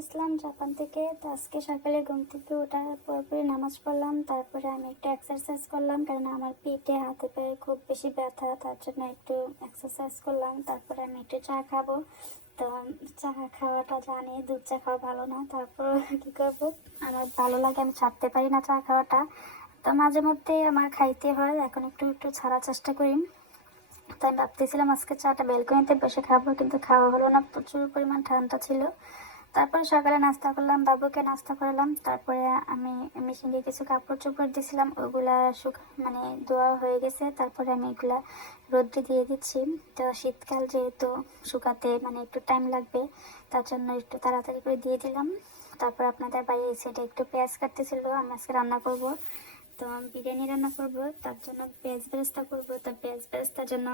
আসলাম Japan থেকে তো আজকে সকালে ঘুম থেকে ওঠার পরপরই নামাজ পড়লাম, তারপরে আমি একটু এক্সারসাইজ করলাম কারণ আমার পেটে, হাতে পায়ে খুব বেশি ব্যথা, তার জন্য একটু এক্সারসাইজ করলাম, তারপরে আমি একটু চা খাব। তো চা খাওয়াটা জানি দুধ চা খাওয়া ভালো না, তারপর কী করব? আমার ভালো লাগে, আমি ছাড়তে পারি না চা খাওয়াটা। তো মাঝে মধ্যে আমার খাইতে হয়, এখন একটু একটু ছাড়ার চেষ্টা করি। তো আমি ভাবতেছিলাম আজকে চাটা বেলকনিতে বসে খাব, কিন্তু খাওয়া হলো না, প্রচুর পরিমাণ ঠান্ডা ছিল। তারপরে সকালে নাস্তা করলাম, বাবুকে নাস্তা করালাম। তারপরে আমি মেশিন দিয়ে কিছু কাপড় চোপড় দিয়েছিলাম ওগুলা শুক মানে ধোয়া হয়ে গেছে। তারপরে আমি এগুলা রোদ্রে দিয়ে দিচ্ছি। তো শীতকাল যেহেতু শুকাতে মানে একটু টাইম লাগবে, তার জন্য একটু তাড়াতাড়ি করে দিয়ে দিলাম। তারপর আপনাদের বাইরে সাইডে একটু পেঁয়াজ কাটতেছিল, আমি আজকে রান্না করব। তো আমি বিরিয়ানি রান্না করব, তার জন্য পেঁয়াজ বেরেস্তা করব। তো পেঁয়াজ বেরেস্তার জন্য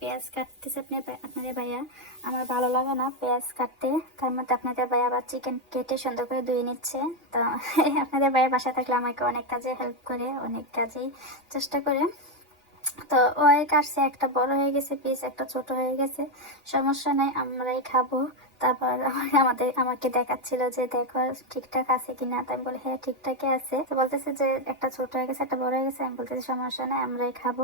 পেঁয়াজ কাটতেছে আপনি আপনাদের ভাইয়া। আমার ভালো লাগে না পেঁয়াজ কাটতে, তার মধ্যে আপনাদের ভাইয়া বা চিকেন কেটে সুন্দর করে ধুয়ে নিচ্ছে। তো আপনাদের ভাইয়া বাসা থাকলে আমাকে অনেক কাজে হেল্প করে, অনেক কাজেই চেষ্টা করে। তো ওই কাটছে, একটা বড় হয়ে গেছে পিস একটা ছোট হয়ে গেছে। সমস্যা নাই, আমরাই খাব। তারপর আমাদের, আমাকে দেখাচ্ছিল যে, দেখো, ঠিকঠাক আছে কিনা? তাই বলে বলি হ্যাঁ ঠিকঠাকই আছে। তো বলতেছে যে, একটা ছোট হয়ে গেছে, একটা বড় হয়ে গেছে। আমি বলতেছি, সমস্যা নাই, আমরাই খাব।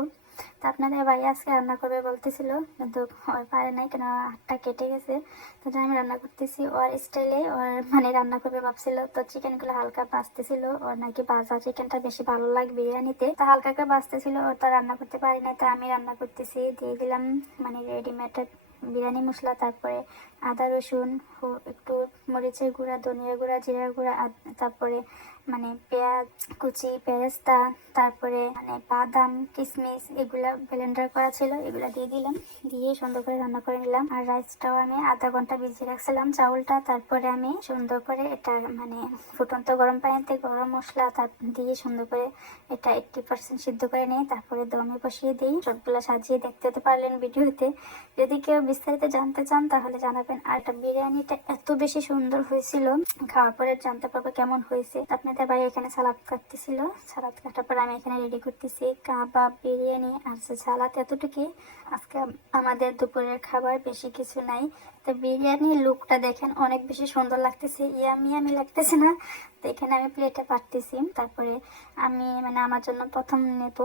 তা আপনাদের ভাই আজকে রান্না করবে বলতেছিল, কিন্তু ওর পারে নাই কেন, হাতটা কেটে গেছে। তো আমি রান্না করতেছি, ওর স্টাইলে ওর মানে রান্না করবে ভাবছিল, তো চিকেনগুলো হালকা বাঁচতেছিল ওর নাকি বাজা চিকেনটা বেশি ভালো লাগে বিরিয়ানিতে। তো হালকা করে বাঁচতেছিল ও তো রান্না করতে পারি না তো আমি রান্না করতেছি, দিয়ে দিলাম মানে রেডিমেড বিরিয়ানি মশলা, তারপরে আদা রসুন একটু মরিচের গুঁড়া, ধনিয়া গুঁড়া, জিরার গুঁড়া তারপরে মানে পেঁয়াজ কুচি পেরেস্তা তারপরে মানে বাদাম কিশমিশ এগুলা ব্লেন্ডার করা ছিল, এগুলা দিয়ে দিলাম। দিয়ে সুন্দর করে রান্না করে নিলাম। আর রাইসটাও আমি আধা ঘণ্টা ভিজিয়ে রাখছিলাম চাউলটা। তারপরে আমি সুন্দর করে এটা মানে ফুটন্ত গরম পানিতে গরম মশলা তার দিয়ে সুন্দর করে এটা এইটটি পার্সেন্ট সিদ্ধ করে নিই তারপরে দমে বসিয়ে দিই। সবগুলো সাজিয়ে দেখতে পারলেন ভিডিওতে। যদি কেউ বিস্তারিত জানতে চান তাহলে জানাবেন। আর এটা বিরিয়ানিটা এত বেশি সুন্দর হয়েছিল। খাওয়ার পরে জানতে পারব কেমন হয়েছে। আপনাদের ভাই এখানে সালাদ কাটতেছিল। সালাদ কাটার পর আমি এখানে রেডি করতেছি কাবাব, বিরিয়ানি আর সালাদ। এতটুকুই আজকে আমাদের দুপুরের খাবার, বেশি কিছু নাই। তো বিরিয়ানির লুকটা দেখেন অনেক বেশি সুন্দর লাগতেছে, ইয়ামি ইয়ামি লাগতেছে না। তো এখানে আমি প্লেটে পাঠতেছি তারপরে আমি মানে আমার জন্য প্রথম নেব।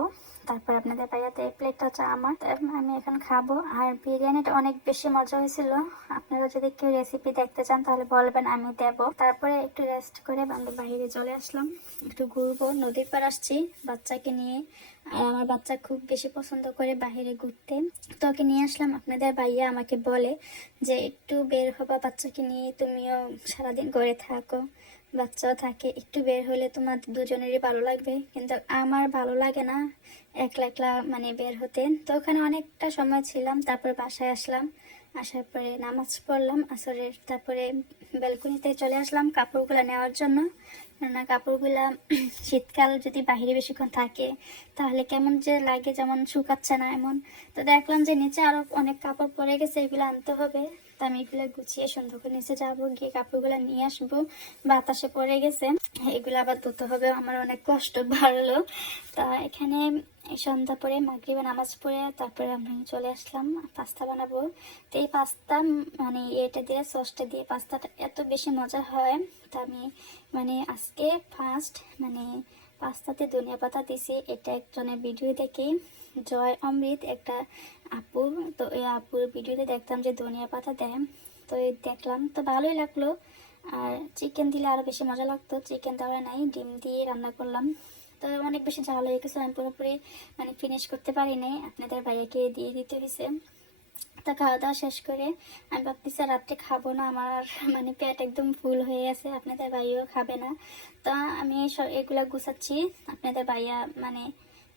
তারপরে আপনাদের ভাইয়াতে এই প্লেটটা হচ্ছে আমার। আমি এখন খাব। আর বিরিয়ানিটা অনেক বেশি মজা হয়েছিল। আপনারা যদি কেউ রেসিপি দেখতে চান তাহলে বলবেন, আমি দেব। তারপরে একটু রেস্ট করে আমরা বাইরে চলে আসলাম। একটু ঘুরবো। নদীর পার আসছি বাচ্চাকে নিয়ে। আর আমার বাচ্চা খুব বেশি পছন্দ করে বাইরে ঘুরতে। তো ওকে নিয়ে আসলাম। আপনাদের ভাইয়া আমাকে বলে যে, একটু বের হবা বাচ্চাকে নিয়ে। তুমিও সারাদিন ঘরে থাকো। বাচ্চাও থাকে, একটু বের হলে তোমার দুজনেরই ভালো লাগবে। কিন্তু আমার ভালো লাগে না, একলা একলা মানে বের হতে। তো ওখানে অনেকটা সময় ছিলাম, তারপর বাসায় আসলাম। আসার পরে নামাজ পড়লাম, আসরের তারপরে ব্যালকনিতে চলে আসলাম কাপড়গুলো নেওয়ার জন্য। না কাপড়গুলা শীতকাল যদি বাইরে বেশিক্ষণ থাকে, তাহলে কেমন যে লাগে যেমন শুকাচ্ছে না এমন। তো দেখলাম যে নিচে আরও অনেক কাপড় পরে গেছে, এগুলো আনতে হবে। তো আমি এগুলো গুছিয়ে সুন্দর করে নিচে যাব, গিয়ে কাপড়গুলো নিয়ে আসব। বাতাসে পড়ে গেছে। এগুলো আবার ধুতে হবে, আমার অনেক কষ্ট বাড়লো। তা এখানে সন্ধ্যা পরে মাগরিবে নামাজ পড়ে তারপরে আমি চলে আসলাম, পাস্তা বানাবো। তো এই পাস্তা মানে এটা দিয়ে, সসটা দিয়ে পাস্তাটা এত বেশি মজা হয়। তা আমি মানে আজকে ফার্স্ট মানে পাস্তাতে ধনিয়া পাতা দিছি, এটা একজনের ভিডিও দেখে। জয় অমৃত একটা আপু। তো এই আপুর ভিডিওতে দেখতাম যে ধনিয়া পাতা দেয়। তো এই দেখলাম, তো ভালোই লাগল। আর চিকেন দিলে আরও বেশি মজা লাগতো। চিকেন দেওয়া নাই, ডিম দিয়ে রান্না করলাম। তো অনেক বেশি ঝাল হয়ে গেছে, আমি পুরোপুরি মানে ফিনিশ করতে পারি নাই। আপনাদের ভাইয়াকে দিয়ে দিতে হয়েছে। তা খাওয়া দাওয়া শেষ করে আমি ভাবতেছি রাত্রে খাব না, আমার মানে পেট একদম ফুল হয়ে গেছে, আপনাদের ভাইও খাবে না। তা আমি সব এগুলা গুছাচ্ছি। আপনাদের ভাইয়া মানে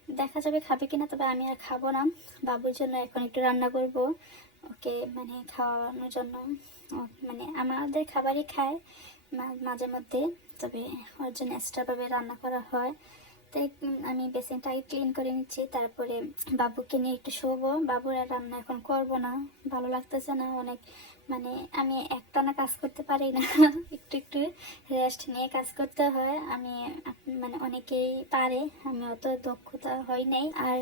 দেখা যাবে খাবে কিনা, তবে আমি আর খাব না। বাবুর জন্য এখন একটু রান্না করব, ওকে মানে খাওয়ানোর জন্য। মানে আমাদের খাবারই খায় মাঝে মধ্যে, তবে ওর জন্য এক্সট্রাভাবে রান্না করা হয়। তাই আমি বেসিনটাকে ক্লিন করে নিচ্ছি, তারপরে বাবুকে নিয়ে একটু শোবো। বাবুর আর রান্না এখন করব না, ভালো লাগতেছে না, অনেক মানে আমি একটানা কাজ করতে পারি না। একটু একটু রেস্ট নিয়ে কাজ করতে হয়। আমি মানে অনেকেই পারে, আমি অত দক্ষতা হয় নাই। আর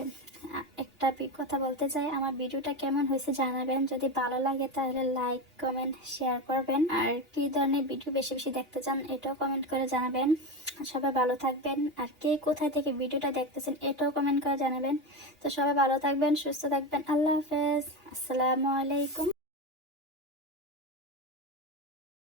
একটা কথা বলতে চাই, আমার ভিডিওটা কেমন হয়েছে জানাবেন। যদি ভালো লাগে তাহলে লাইক কমেন্ট শেয়ার করবেন। আর কি ধরনের ভিডিও বেশি বেশি দেখতে চান এটাও কমেন্ট করে জানাবেন। সবাই ভালো থাকবেন। আর কে কোথায় থেকে ভিডিওটা দেখতেছেন এটাও কমেন্ট করে জানাবেন। তো সবাই ভালো থাকবেন, সুস্থ থাকবেন। আল্লাহ হাফেজ। আসসালামু আলাইকুম।